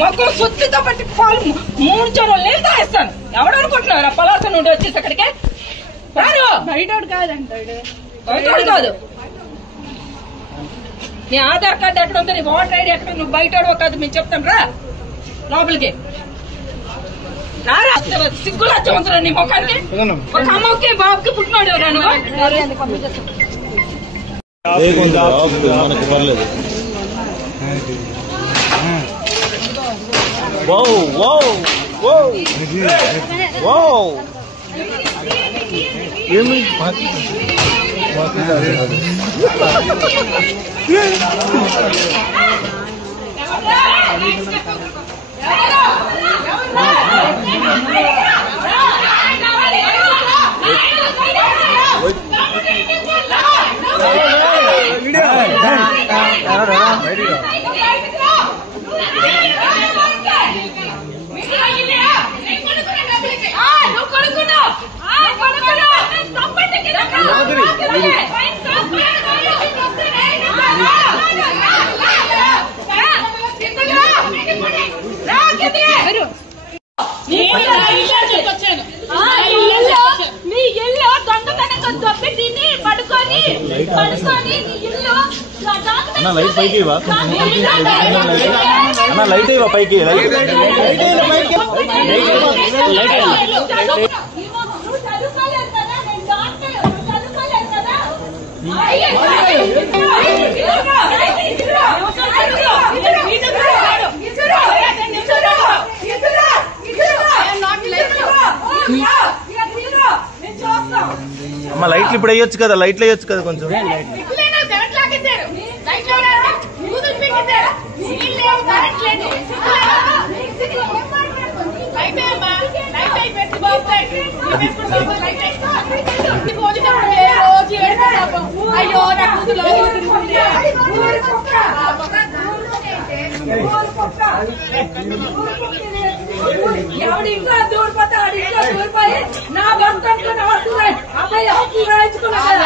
మొక్కలు సుత్తితో పట్టి పాలు 3 చెరువులు నీళ్ళు తాగిస్తాను. ఎవడనుకుంటున్నారు పలాస నుండి వచ్చేసి అక్కడికి? బయటోడు కాదంటాడు, బయటోడు కాదు. నీ ఆధార్ కార్డు ఎక్కడ ఉందో, నీ ఓటర్ ఐడి ఎక్కడ, నువ్వు బయటోడు కాదు. మేము చెప్తాం రా లోపలికి. సిగ్గులు వచ్చి నీ ముఖానికి. ఒక అమ్మకి బాబుకి పుట్టినాడు ఎవరాను. నీ ఇల్లు దొంగతనంగా దొబ్బి తిని పడుకొని లైట్ పైకి లైట్ ఇవ్వ పైకి అమ్మ లైట్లు ఇప్పుడు వేయొచ్చు కదా, లైట్లు వేయొచ్చు కదా కొంచెం. అయ్యో ఎవడు ఇంకా దూరిపోతాడు, ఇంకా దూరిపోయి నా భర్త వస్తున్నాయి. అబ్బాయి హక్కు రాయించుకున్నాడు.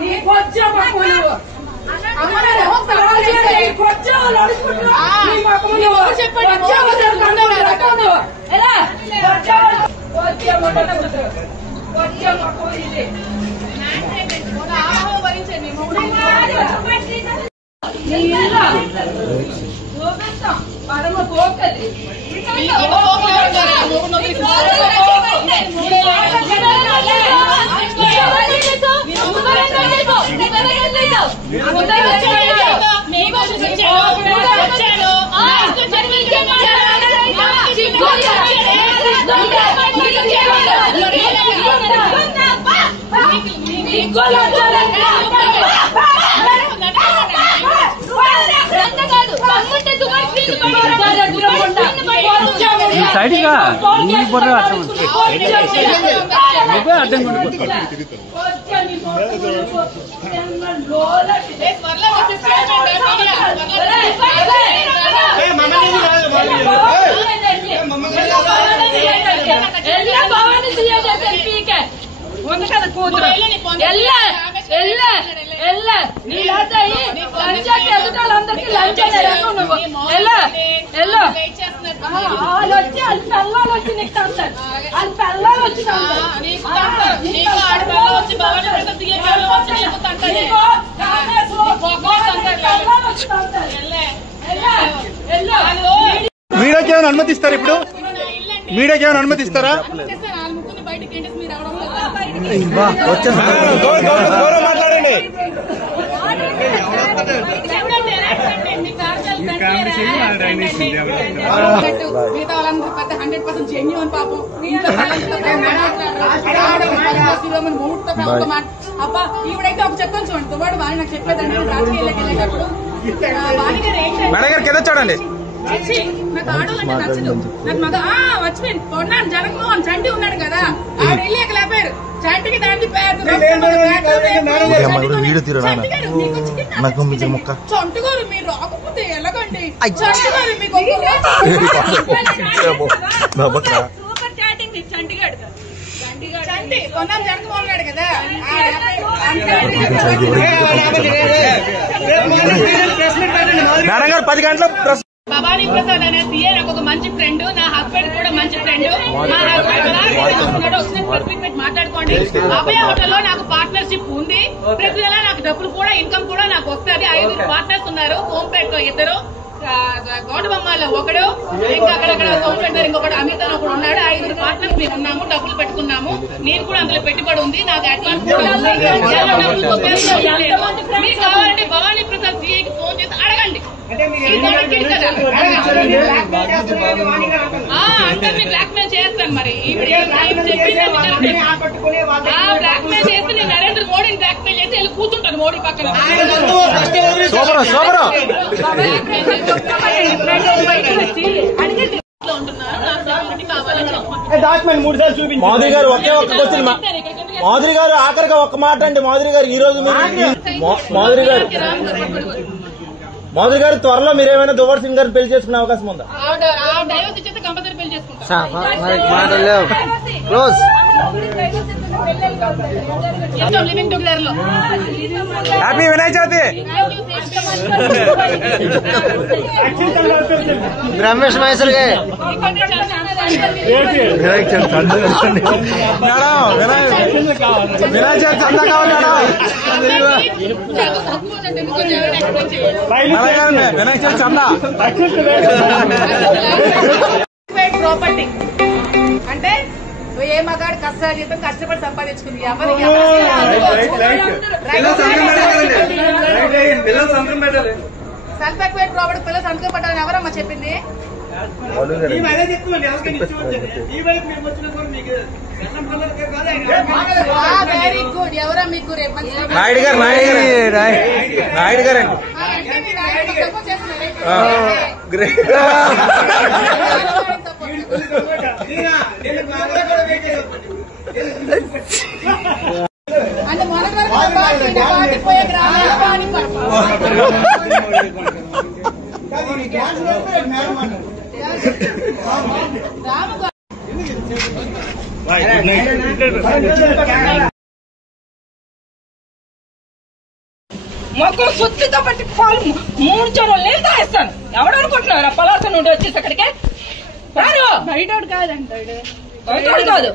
నీకు వచ్చా పరమ పోకది సైడ్గా అర్థం ఉంది కదా కూతురు ఎదుటాలందరికీ లంచ్ నువ్వు వాళ్ళు వచ్చి వాళ్ళ పిల్లలు వచ్చి నీకు తంటారు. వాళ్ళ పిల్లలు వచ్చి మీడియాకి ఏమైనా అనుమతిస్తారు? ఇప్పుడు మీడియాకి ఏమైనా అనుమతిస్తారా? మాట్లాడండి. మిగతా వాళ్ళందరూ 100% జెన్యూన్ పాపం. అబ్బా ఈవిడైతే ఒక చెప్తాను చూడండి, తువాడు వాణి నాకు చెప్పేదండి. రాజకీయాలకు వెళ్ళేటప్పుడు మేడం గారికి ఏదో చూడండి, నాకు ఆడవాళ్ళంటే నచ్చదు. నాకు మగ వచ్చిపోయింది కొన్నాను. జగన్మోహన్ చంటి ఉన్నాడు కదా, ఆవిడ వెళ్ళి ఎక్కడ లేపారు. చంటికి దానికి చంటుగారు మీరు రాకపోతే ఎలాగండి? చంటుగారు మీకు చంటిగాడు మేడం గారు 10 గంటల భవానీ ప్రసాద్ అనే సీఏ నాకు ఒక మంచి ఫ్రెండ్, నా హస్బెండ్ కూడా మంచి ఫ్రెండ్. మా హస్బెండ్ మాట్లాడుకోండి. అభయ హోటల్లో నాకు పార్ట్నర్షిప్ ఉంది. ప్రతి నెల నాకు డబ్బులు కూడా ఇన్కమ్ కూడా నాకు వస్తుంది. 5 పార్ట్నర్స్ ఉన్నారు. సోంపేట లో 2, గౌడబొమ్మలో 1, ఇంకా అక్కడక్కడ సోంపేట ఇంకొకటి అమిత ఒకడు ఉన్నాడు. 5 పార్ట్నర్స్ మేము ఉన్నాము. డబ్బులు పెట్టుకున్నాము. నేను కూడా అందులో పెట్టుబడి ఉంది. నాకు అడ్వాన్స్ కూడా ఉంది. మీకు కావాలంటే భవానీ ప్రసాద్ సీఏకి ఫోన్ చేసి అడగండి. అందరినీ బ్లాక్ మెయిల్ చేస్తాను. మరి బ్లాక్ మెయిల్ చేసి నేను నరేంద్ర మోడీని బ్లాక్ మెయిల్ చేసి వెళ్ళి కూర్చుంటాను మోడీ పక్కన. మాధురి గారు ఒకే ఒక్క క్వశ్చన్. మాధురి గారు ఆఖరిగా ఒక్క మాట అండి. మాధురి గారు ఈ రోజు మాధురి గారు త్వరలో మీరేమైనా దువ్వాడ సింగ్ గారిని పెళ్లి చేసుకునే అవకాశం ఉందా? Close happy Vinayaka Chavithi. రమేష్ మహేశ్వర్ గారు వినాయక చవితి చందా కావాలి మేడం. వినాయక చవితి చందా ప్రాపర్టీ అంటే ఏ మగాడు కష్టాజీతం కష్టపడి సంపాదించుకుంది. సల్ఫేట్ ప్రాపర్టీ పిల్లలు సంతకం పెట్టాలని ఎవరమ్మా చెప్పింది? Very good. ఎవరా మీకు రేపు నాయుడు గారు నాయుడు గారండి. అంటే మొదటి వరకు పోయే గ్రామాన్ని మొక్కలు శుద్ధితో పట్టి పాలు 3 చెరువులు నీళ్ళు తాగిస్తాను. ఎవడనుకుంటున్నారు పలాస నుండి వచ్చేసి అక్కడికి? బయటోడు కాదంటాడు. బయటోడు కాదు.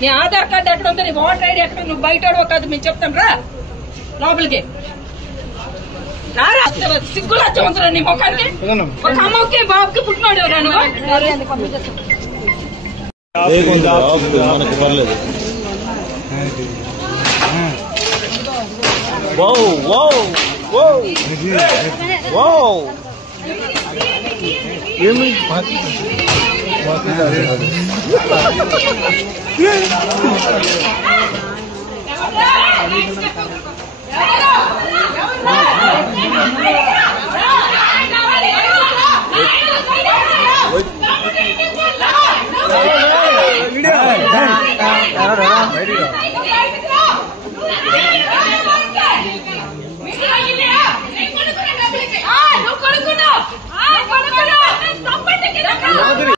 నీ ఆధార్ కార్డు ఎక్కడ ఉంది? నీ ఓటర్ ఐడి ఎక్కడ? నువ్వు బయటోడు కాదు. మేము చెప్తాం రా లోపలికి. రారా సిగ్గులు వచ్చి నీ ముఖానికి. ఒక అమ్మకి బాబుకి పుట్టినోడు ఎవరాను?